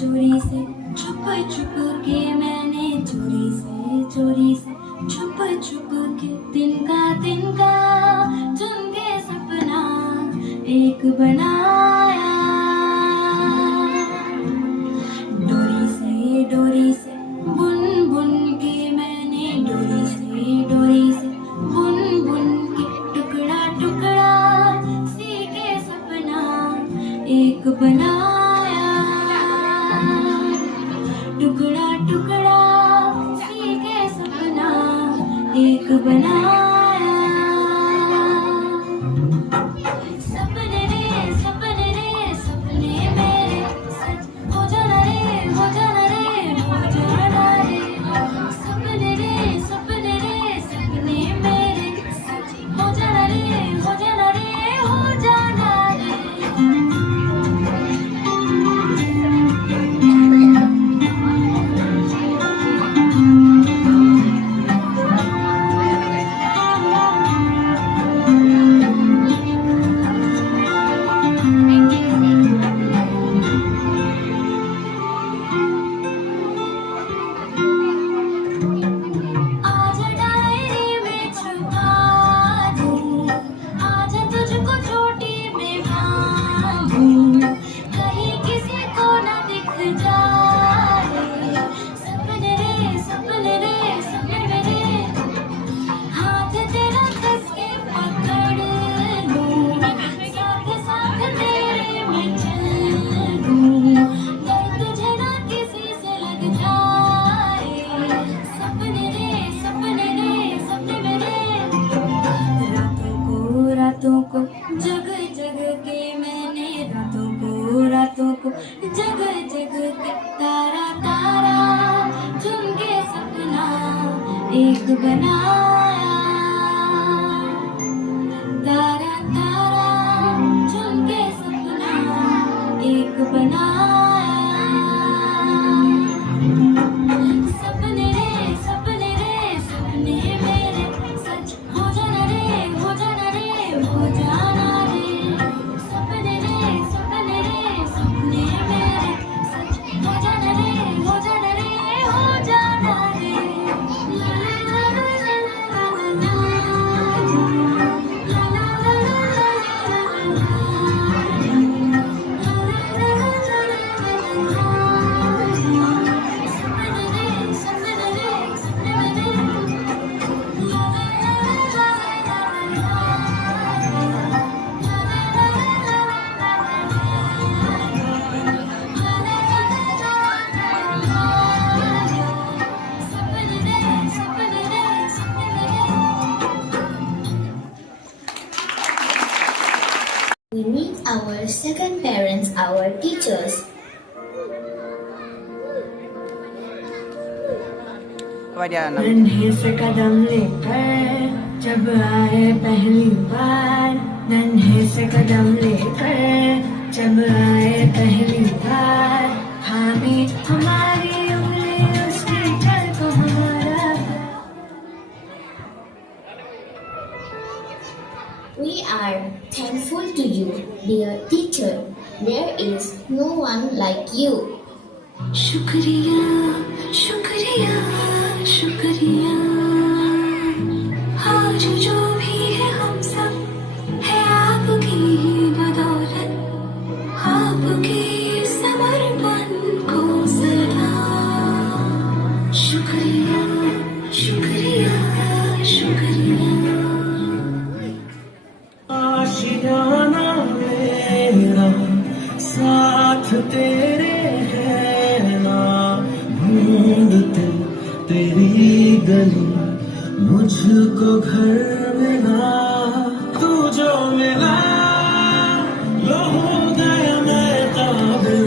चोरी से छुप छुप के मैंने चोरी से छुप के तिनका चुन के सपना एक बनाया। डोरी से बुन बुन के मैंने डोरी से बुन बुन के टुकड़ा टुकड़ा सी के सपना एक बनाया। टुकड़ा टुकड़ा सी के सपना एक बनाया। सपने मेरे सच हो जाना रे हो जाना रे हो जाना रे। सपने मेरे सच हो जाना रे हो जाना रे हो जाना रे। रातों को जग जग के मैंने रातों को जग जग के तारा तारा चुन के सपना एक बनाया। तारा तारा चुन के सपना एक बनाया। सपने मेरे सच हो जाना रे हो जाना रे हो जाना रे। सपने मेरे सच हो जाना रे हो जाना रे हो जाना रे। ला ला ला ला We meet our second parents, our teachers. नन्हे से कदम लेकर जब आए पहली बार, नन्हे से कदम लेकर जब आए पहली बार, थामी हमारी उंगली उसकी चल को हमारा। We are thankful to you, dear teacher. There is no one like you. शुक्रिया शुक्रिया शुक्रिया। आज जो भी है हम सब है आपकी ही बदौलत, आपके समर्पण को सलाम। शुक्रिया शुक्रिया शुक्रिया। आशियाना मेरा साथ तेरे है ना, ढूंढते तेरी गली मुझको घर मिला। तू जो मिला लो हो गया मैं काबिल,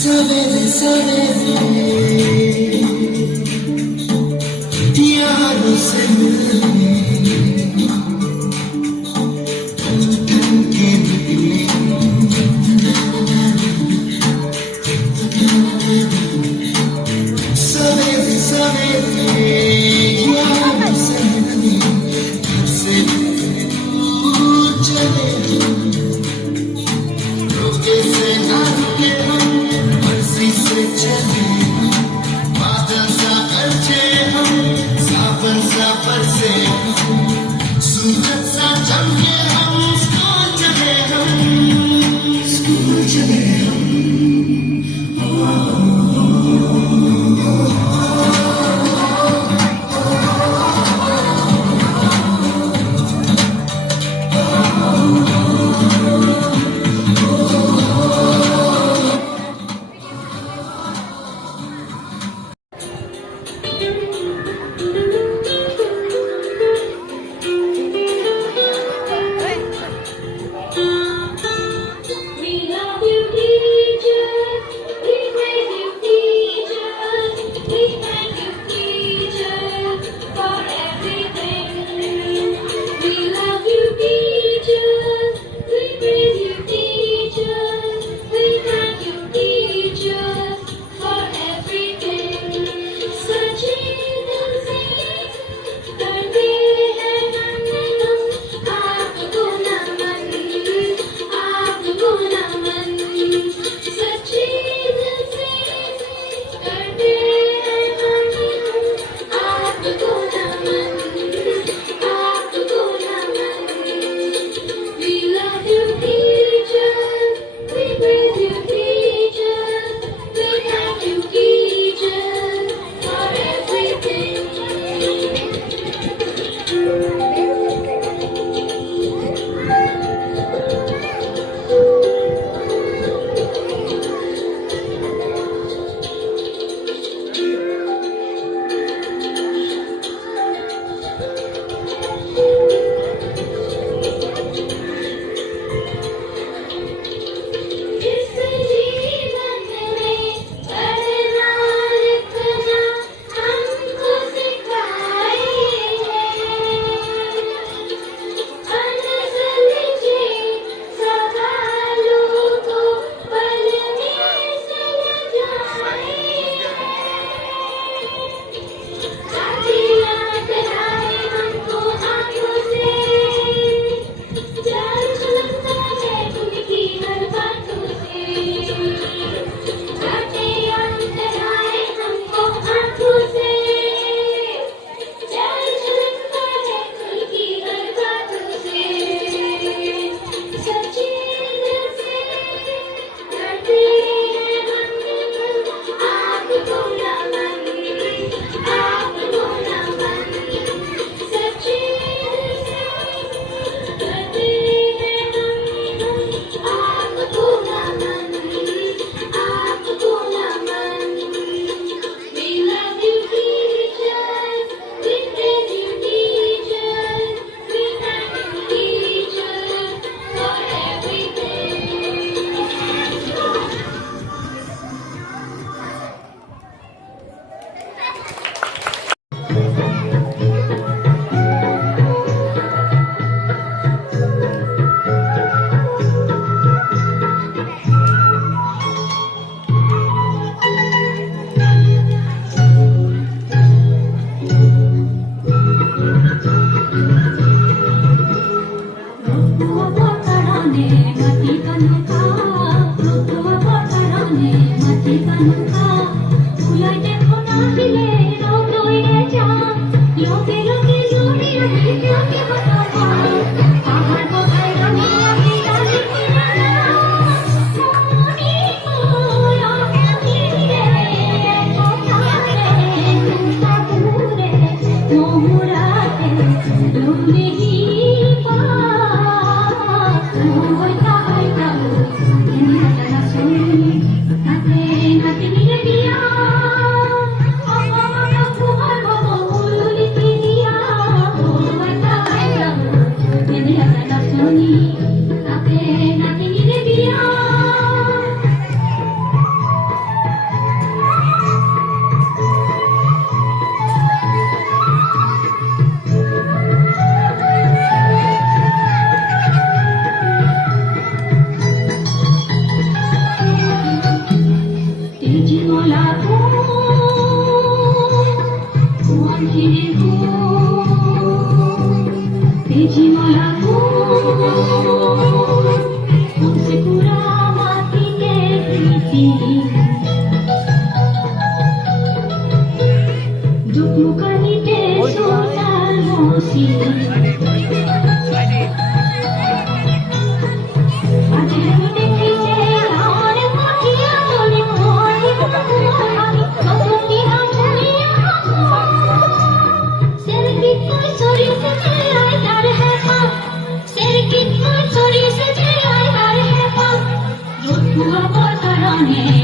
सवेरे सवेरे यारों से मिलने के निकले सवेरे सवेरे यारों से मिलने घर से दूर चले रुके से ना रुके हम मर्जी से चले बादल सा गरजे हम सावन सा बरसे सूरज सा चमके हम स्कूल चले हम We love you, teachers. We praise you, teachers. We thank you, teachers, for everything. We love you, teachers. We praise you, teachers. We thank you, teachers, for everything. Sachin से करते हैं हम आपको नमन, आपको नमन। सचिन से करते हैं हम आपको नमन, आपको नमन। We love you, teachers. We praise you, teachers. We thank you, teachers, for everything. इस जीवन में पढ़ना लिखना हमको सिखाए हैं। अनसुलझे सवालों को पल में सुलझाए हैं। साथियाँ कराए हमको आँखों से, जाल छलकता है उनकी हर बातों से। साथियाँ कराए हमको आँखों से, जाल छलकता है उनकी हर बातों से। सचिन से करते हैं हम आपको नमन, आपको नमन। सचिन से करते हैं हम आपको नमन, आपको नमन। We love you, teachers. We praise you, teachers. We thank you, teachers, for everything. তাতে নাতিনিৰে বিয়া তেজীমলা মন্দিরে গো তেজীমলা তুলসী পুরা মাটিতে প্রীতি দুঃখকানিতে সোনার মসি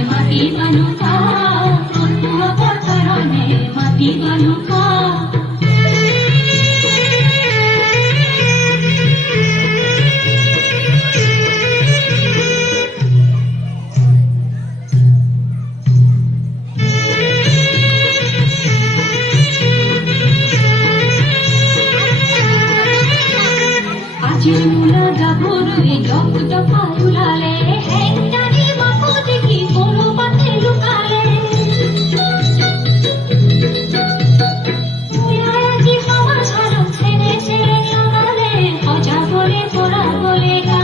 মাটি বালুকা মাটি বালুকা আজিৰ মূলা গাভৰুই জপ জপাই ওলালে হেংদানি বাপু দেখি কোনো পাতে লুকালে আজি সমাজ হাৰত চেনে চেনে লগালে সজাবলে পৰাবলে গা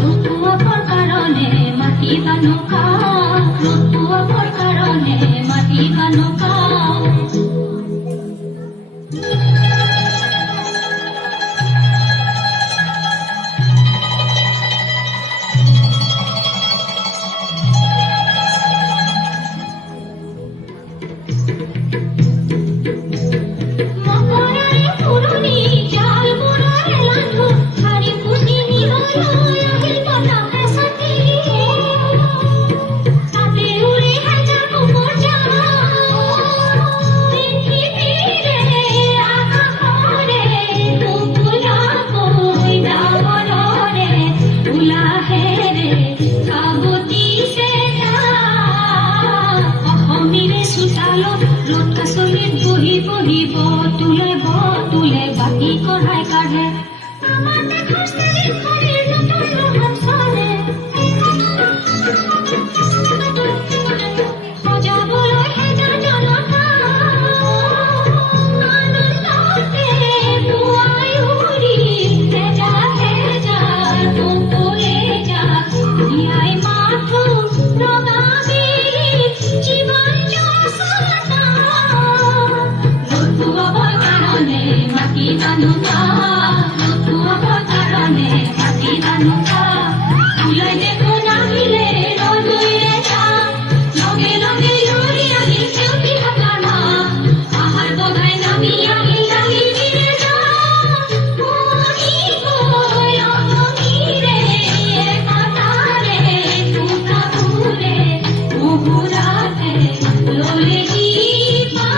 ৰূপুৱাবৰ কাৰণে মাটি বানুকা ৰূপুৱাবৰ কাৰণে মাটি বানুকা তুলে বাতি কঢ়াই কাঢ়ে আমাৰ দেশৰ চেৰি খৰিৰ নতুন ৰহন চলে সজাবলৈ হেজা জনতা আনন্দতে পুৱাই উৰি হেজা হেজা টুপলে যা জীয়াই মাথো ৰঙাবি জীৱন জচতা মাটি বানুকা ৰূপুৱাবৰ কাৰণে মাটি বানুকা ওলাই দেখোন আহিলে ৰদুইৰে যা লগে লগে লৰি আহি সেউতি হাকানা আহাৰ বগাই নামি আহি লাগি দিলে যা শুনি গৈ অমিৰে কাটাৰে টুকাবোৰে মুহুৰাতে ললে জীৱা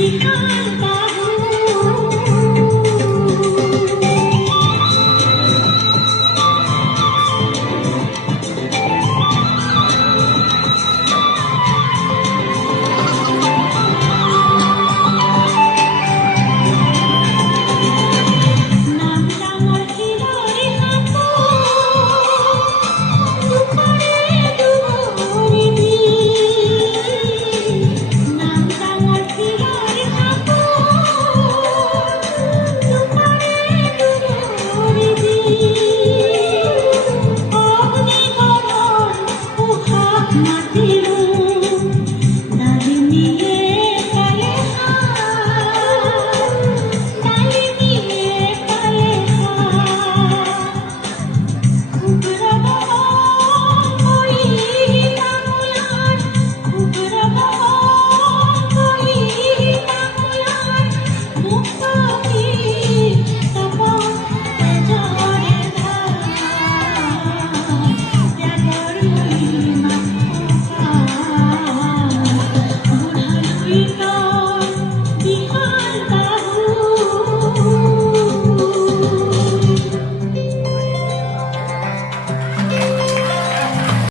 दिखाए